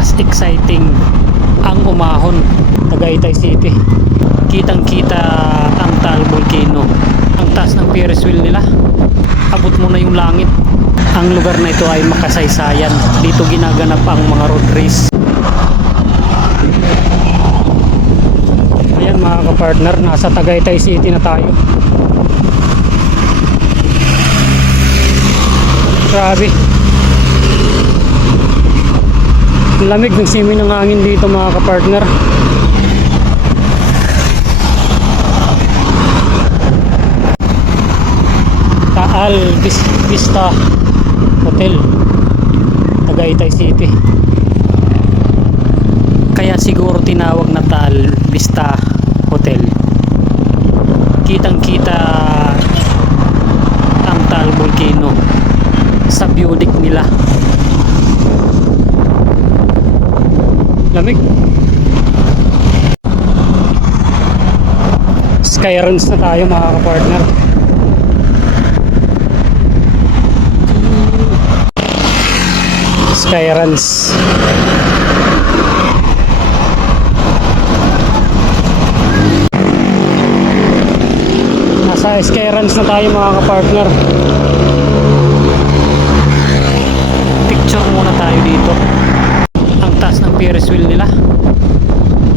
mas exciting ang umahon. Tagaytay City, kitang kita ang Taal Volcano. Ang taas ng Ferris wheel nila, abot mo na yung langit. Ang lugar na ito ay makasaysayan. Dito ginaganap ang mga road race. Ayan mga kapartner, nasa Tagaytay City na tayo. Grabe, lamig ng simoy ng hangin dito mga kapartner. Taal Vista Hotel, Tagaytay City. Kaya siguro tinawag na Taal Vista Hotel. Kitang kita ang Taal Volcano sa view deck nila. Lamig. Skyruns na tayo mga kapartner. Skyruns. Nasa Skyruns na tayo mga kapartner. Picture muna tayo dito. Ang taas ng Ferris wheel nila,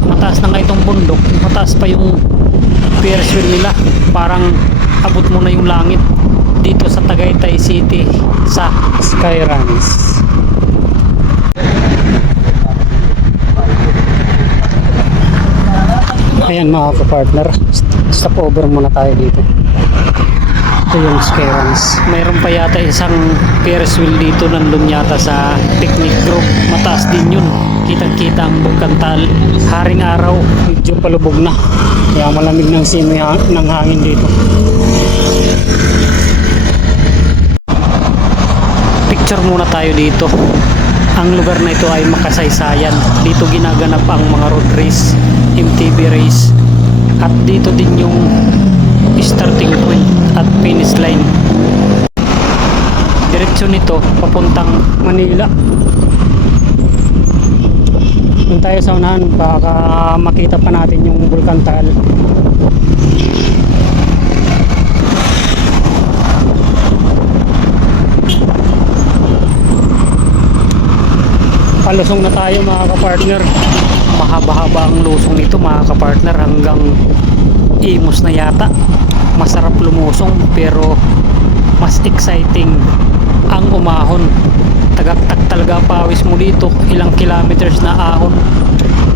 mataas na nga itong bundok, mataas pa yung Ferris wheel nila. Parang abot mo na yung langit dito sa Tagaytay City sa Skyruns. Ayan mga kapartner, stop over muna tayo dito. Ito yung Skyruns. Mayroon pa yata isang Ferris wheel dito, nandun yata sa picnic group. Mataas din yun, kitang kita ang Bulkan Taal. Haring araw, medyo palubog na, kaya malamig ng simoy ng hangin dito. Picture muna tayo dito. Ang lugar na ito ay makasaysayan. Dito ginaganap ang mga road race, MTB race, at dito din yung starting point at finish line. Direksyon nito papuntang Manila. Doon tayo sa unahan, baka makita pa natin yung Bulkan Taal. Palusong na tayo mga kapartner. Mahaba-haba ang lusong nito mga kapartner, hanggang Imus na yata. Masarap lumusong pero mas exciting ang umahon. Tagaktak talaga pawis mo dito, ilang kilometers na ahon.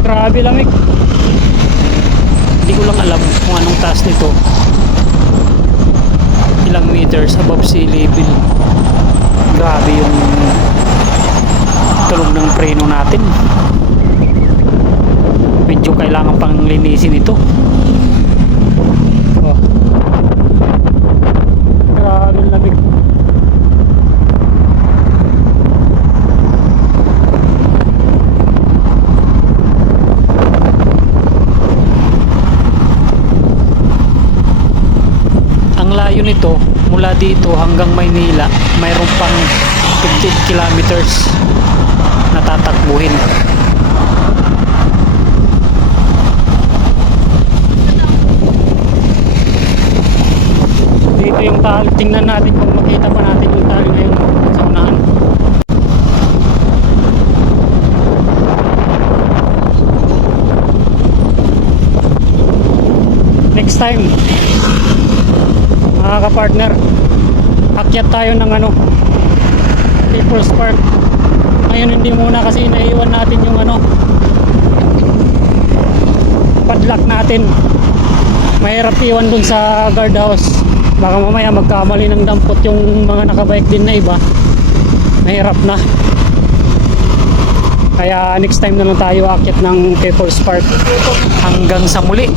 Grabe lamig. Hindi ko lang alam kung anong taas nito, ilang meters above sea level. Grabe yung tulog ng preno natin. Medyo kailangan pang linisin ito. Oh. Grabe lamig. Ang layo nito mula dito hanggang Maynila, mayroon pang 15 kilometers na tatakbuhin. Dito yung Taal, tingnan natin kung makita pa natin yung Taal ngayon sa unahan. Next time mga kapartner, akyat tayo ng People's Park. Ngayon hindi muna kasi naiiwan natin yung padlock natin. Mahirap iwan dun sa guardhouse, baka mamaya magkamali ng dampot yung mga nakabike din na iba. Mahirap na. Kaya next time na lang tayo akyat ng People's Park. Hanggang sa muli.